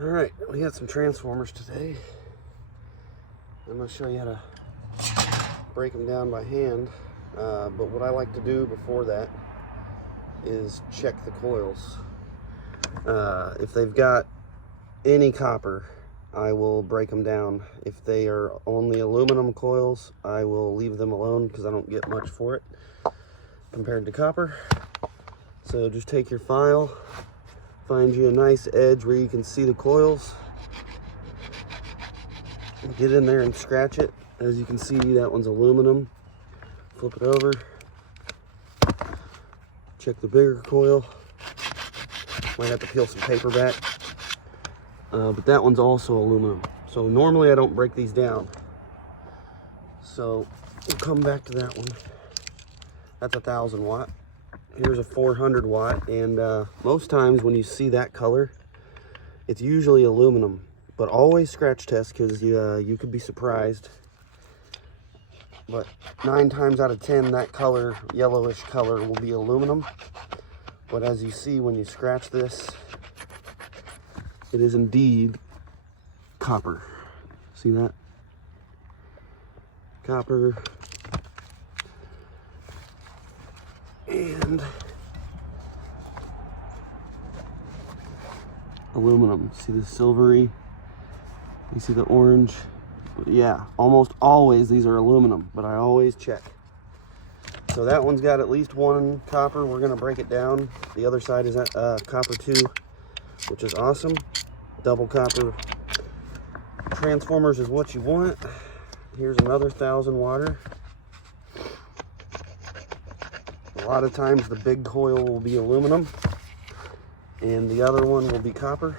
All right, we got some transformers today. I'm going to show you how to break them down by hand. But what I like to do before that is check the coils. If they've got any copper, I will break them down. If they are only aluminum coils, I will leave them alone because I don't get much for it compared to copper. So just take your file, find you a nice edge where you can see the coils. Get in there and scratch it. As you can see, that one's aluminum. Flip it over. Check the bigger coil. Might have to peel some paper back. But that one's also aluminum. So normally I don't break these down. So we'll come back to that one. That's 1,000 watt. Here's a 400 watt. And most times when you see that color, it's usually aluminum. But always scratch test because you could be surprised. But 9 times out of 10, that color, yellowish color, will be aluminum. But as you see when you scratch this, it is indeed copper. See that? Copper. And aluminum. See the silvery? You see the orange? But yeah, almost always these are aluminum, but I always check. So that one's got at least one copper. We're gonna break it down. The other side is copper too, which is awesome. Double copper transformers is what you want. Here's another 1,000 watter. A lot of times the big coil will be aluminum and the other one will be copper.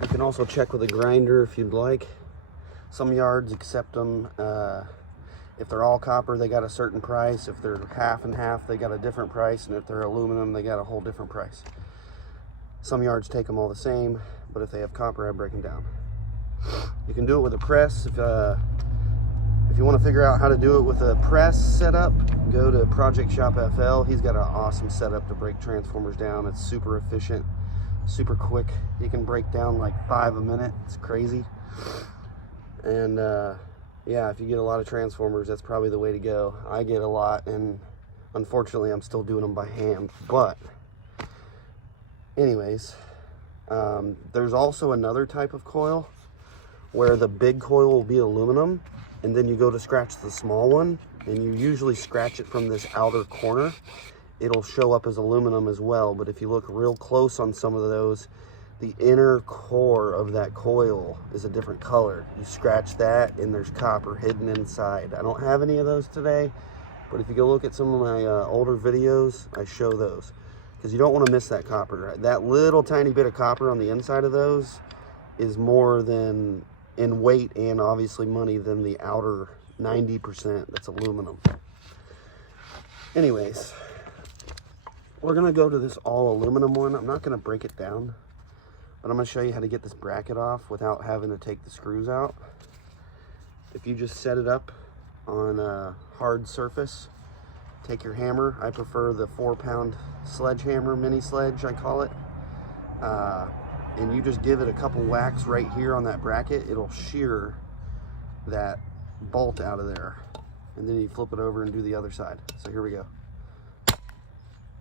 You can also check with a grinder if you'd like. Some yards accept them. If they're all copper, they got a certain price. If they're half and half, they got a different price. And if they're aluminum, they got a whole different price. Some yards take them all the same, but if they have copper, I break them down. You can do it with a press. If you want to figure out how to do it with a press setup, go to Project Shop FL. He's got an awesome setup to break transformers down. It's super efficient, super quick. You can break down like 5 a minute. It's crazy. And yeah, if you get a lot of transformers, that's probably the way to go. I get a lot, and unfortunately I'm still doing them by hand. But anyways, there's also another type of coil where the big coil will be aluminum, and then you go to scratch the small one, and you usually scratch it from this outer corner. It'll show up as aluminum as well, but if you look real close on some of those, the inner core of that coil is a different color. You scratch that and there's copper hidden inside. I don't have any of those today, but if you go look at some of my older videos, I show those. Because you don't want to miss that copper. That little tiny bit of copper on the inside of those is more than, in weight and obviously money, than the outer 90% that's aluminum. Anyways, we're gonna go to this all aluminum one. I'm not gonna break it down, but I'm gonna show you how to get this bracket off without having to take the screws out. If you just set it up on a hard surface, take your hammer. I prefer the 4-pound sledgehammer, mini sledge I call it. And you just give it a couple whacks right here on that bracket. It'll shear that bolt out of there. And then you flip it over and do the other side. So here we go.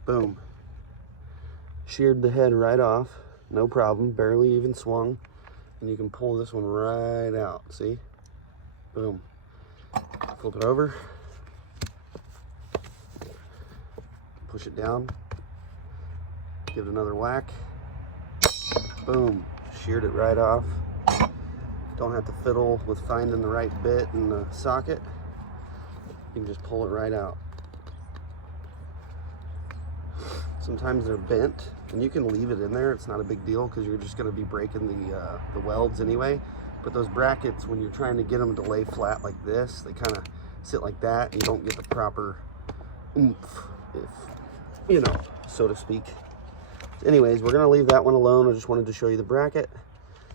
Boom. Sheared the head right off. No problem, barely even swung. And you can pull this one right out, see? Boom. Flip it over. Push it down. Give it another whack. Boom. Sheared it right off. Don't have to fiddle with finding the right bit in the socket. You can just pull it right out. Sometimes they're bent, and you can leave it in there. It's not a big deal because you're just going to be breaking the welds anyway. But those brackets, when you're trying to get them to lay flat like this, they kind of sit like that, and you don't get the proper oomph, if you know, so to speak. Anyways, we're going to leave that one alone. I just wanted to show you the bracket.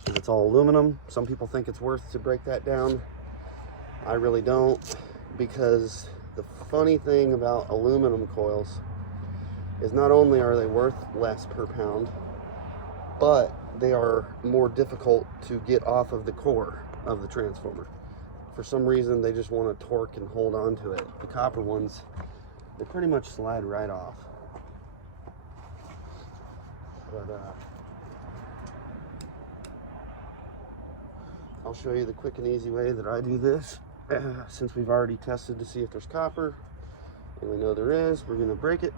It's all aluminum. Some people think it's worth to break that down. I really don't, because the funny thing about aluminum coils is not only are they worth less per pound, but they are more difficult to get off of the core of the transformer. For some reason, they just want to torque and hold on to it. The copper ones, they pretty much slide right off. But I'll show you the quick and easy way that I do this. Since we've already tested to see if there's copper, and we know there is, we're gonna break it.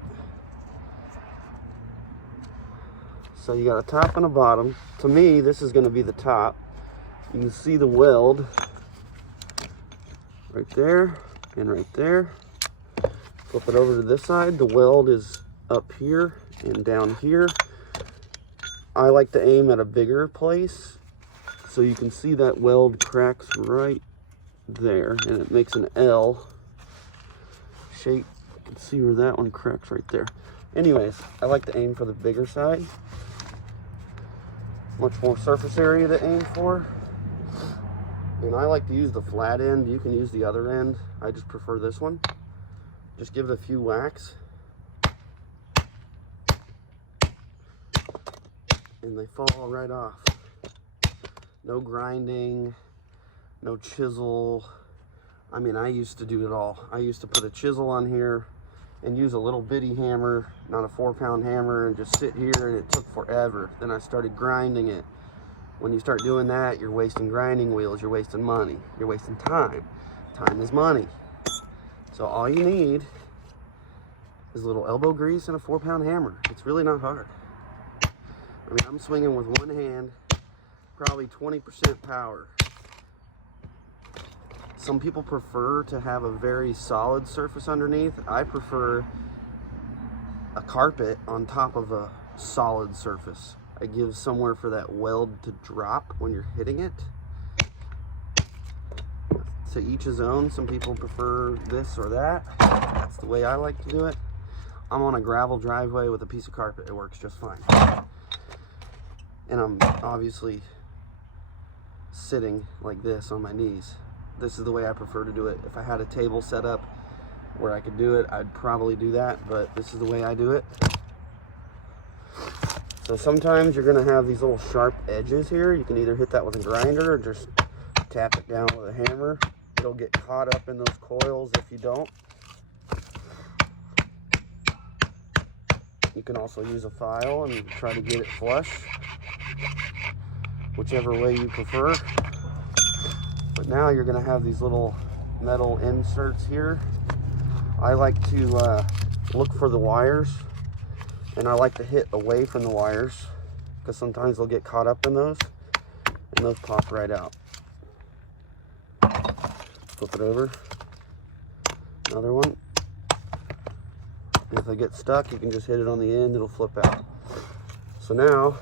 So you got a top and a bottom. To me, this is gonna be the top. You can see the weld right there and right there. Flip it over to this side. The weld is up here and down here. I like to aim at a bigger place, so you can see that weld cracks right there, and it makes an L shape. You can see where that one cracks right there. Anyways, I like to aim for the bigger side. Much more surface area to aim for. And I like to use the flat end. You can use the other end. I just prefer this one. Just give it a few whacks, and they fall right off. No grinding, no chisel. I mean, I used to do it all. I used to put a chisel on here and use a little bitty hammer, not a 4-pound hammer, and just sit here, and it took forever. Then I started grinding it. When you start doing that, you're wasting grinding wheels, you're wasting money, you're wasting time. Time is money. So all you need is a little elbow grease and a 4-pound hammer. It's really not hard. I mean, I'm swinging with one hand, probably 20% power. Some people prefer to have a very solid surface underneath. I prefer a carpet on top of a solid surface. It gives somewhere for that weld to drop when you're hitting it. To each his own. Some people prefer this or that. That's the way I like to do it. I'm on a gravel driveway with a piece of carpet. It works just fine. And I'm obviously sitting like this on my knees. This is the way I prefer to do it. If I had a table set up where I could do it, I'd probably do that, but this is the way I do it. So sometimes you're gonna have these little sharp edges here. You can either hit that with a grinder or just tap it down with a hammer. It'll get caught up in those coils if you don't. You can also use a file and try to get it flush, whichever way you prefer. But now you're gonna have these little metal inserts here. I like to look for the wires, and I like to hit away from the wires because sometimes they'll get caught up in those, and those pop right out. Flip it over. Another one. And if they get stuck, you can just hit it on the end, it'll flip out. So now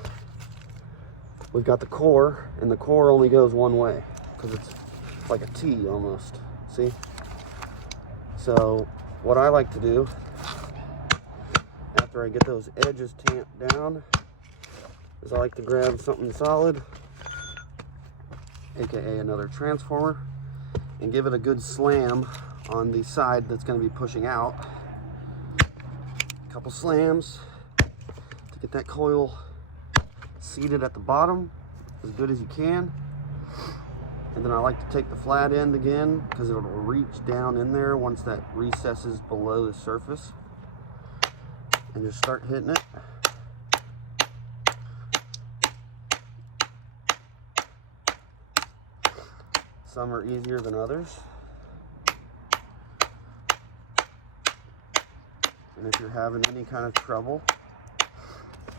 we've got the core, and the core only goes one way because it's like a T almost. See? So what I like to do after I get those edges tamped down is I like to grab something solid, aka another transformer, and give it a good slam on the side that's going to be pushing out. A couple slams to get that coil seated at the bottom as good as you can. And then I like to take the flat end again because it will reach down in there once that recesses below the surface, and just start hitting it. Some are easier than others. And if you're having any kind of trouble,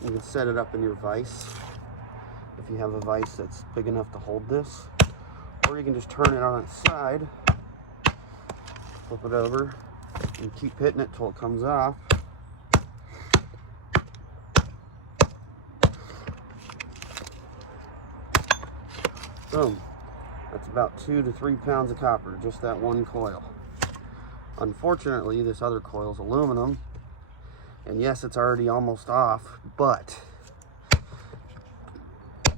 you can set it up in your vise. If you have a vise that's big enough to hold this, or you can just turn it on its side, flip it over, and keep hitting it till it comes off. Boom. That's about 2 to 3 pounds of copper, just that one coil. Unfortunately, this other coil is aluminum, and yes, it's already almost off, but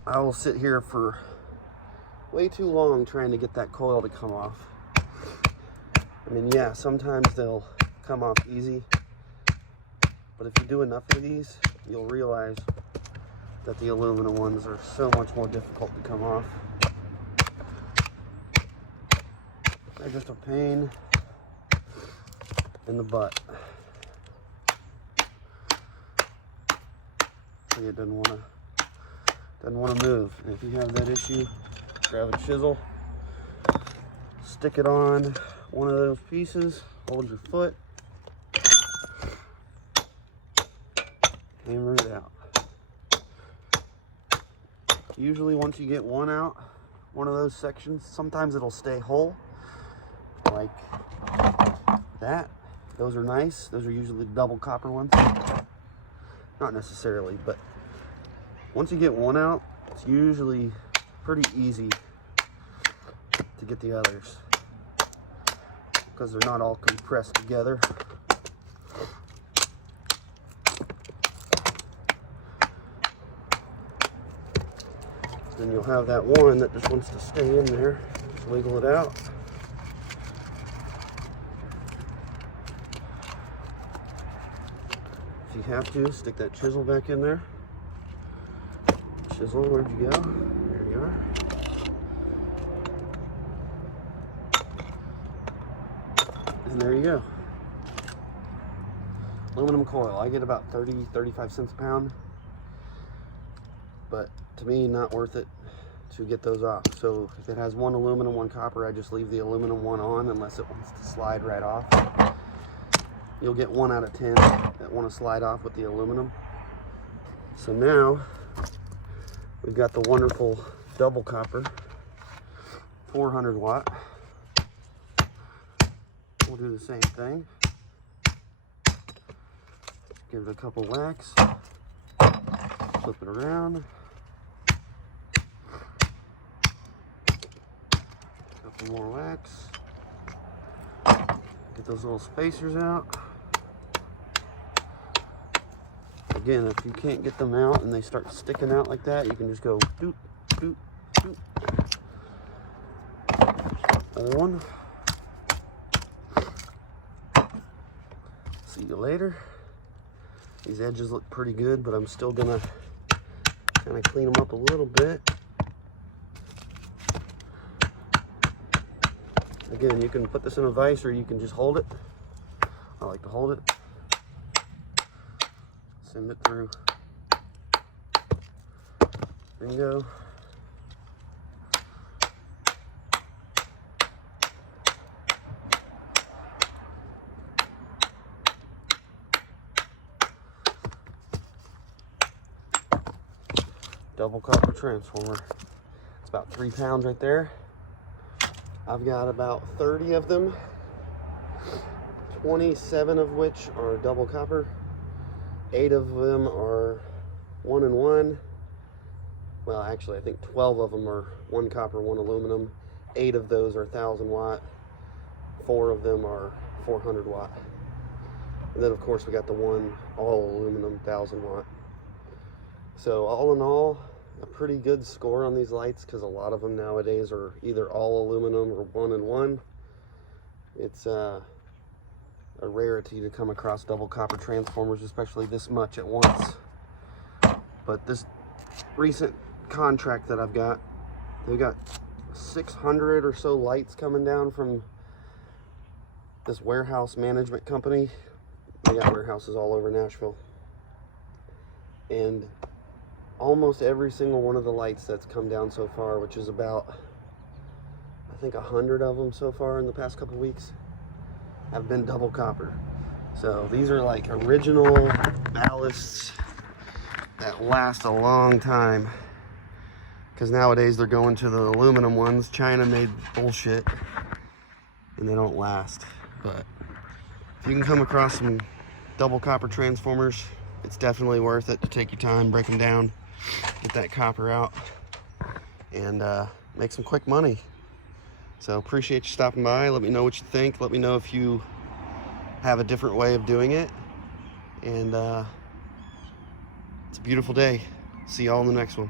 I will sit here for way too long trying to get that coil to come off. I mean, yeah, sometimes they'll come off easy, But if you do enough of these, you'll realize that the aluminum ones are so much more difficult to come off. They're just a pain in the butt. See, it doesn't want to move. And if you have that issue, grab a chisel, stick it on one of those pieces, hold your foot, hammer it out. Usually once you get one out, one of those sections, sometimes it'll stay whole, like that. Those are nice. Those are usually the double copper ones. Not necessarily, but once you get one out, it's usually pretty easy to get the others because they're not all compressed together. Then you'll have that one that just wants to stay in there. Just wiggle it out. If you have to, stick that chisel back in there. Chisel, where'd you go? There you are. And there you go. Aluminum coil. I get about 30-35 cents a pound. But to me, not worth it to get those off. So if it has one aluminum, one copper, I just leave the aluminum one on unless it wants to slide right off. You'll get 1 out of 10 that want to slide off with the aluminum. So now we've got the wonderful double copper 400 watt. We'll do the same thing. Give it a couple whacks, flip it around. Couple more whacks. Get those little spacers out. Again, if you can't get them out and they start sticking out like that, you can just go doot, doot, doot. Another one. See you later. These edges look pretty good, but I'm still gonna kind of clean them up a little bit. Again, you can put this in a vise or you can just hold it. I like to hold it. Send it through. Bingo. Double copper transformer. It's about 3 pounds right there. I've got about 30 of them, 27 of which are double copper. 8 of them are 1 and 1. Well, actually, I think 12 of them are 1 copper, 1 aluminum. 8 of those are 1,000 watt. 4 of them are 400 watt. And then, of course, we got the one all aluminum 1,000 watt. So all in all, a pretty good score on these lights because a lot of them nowadays are either all aluminum or 1 and 1. It's a rarity to come across double copper transformers, especially this much at once. But this recent contract that I've got, they've got 600 or so lights coming down from this warehouse management company. They got warehouses all over Nashville. And almost every single one of the lights that's come down so far, which is about, I think 100 of them so far in the past couple weeks, have been double copper. So these are like original ballasts that last a long time, because nowadays they're going to the aluminum ones. China made bullshit and they don't last. But if you can come across some double copper transformers, it's definitely worth it to take your time, break them down, get that copper out, and make some quick money. So appreciate you stopping by. Let me know what you think. Let me know if you have a different way of doing it. And it's a beautiful day. See y'all in the next one.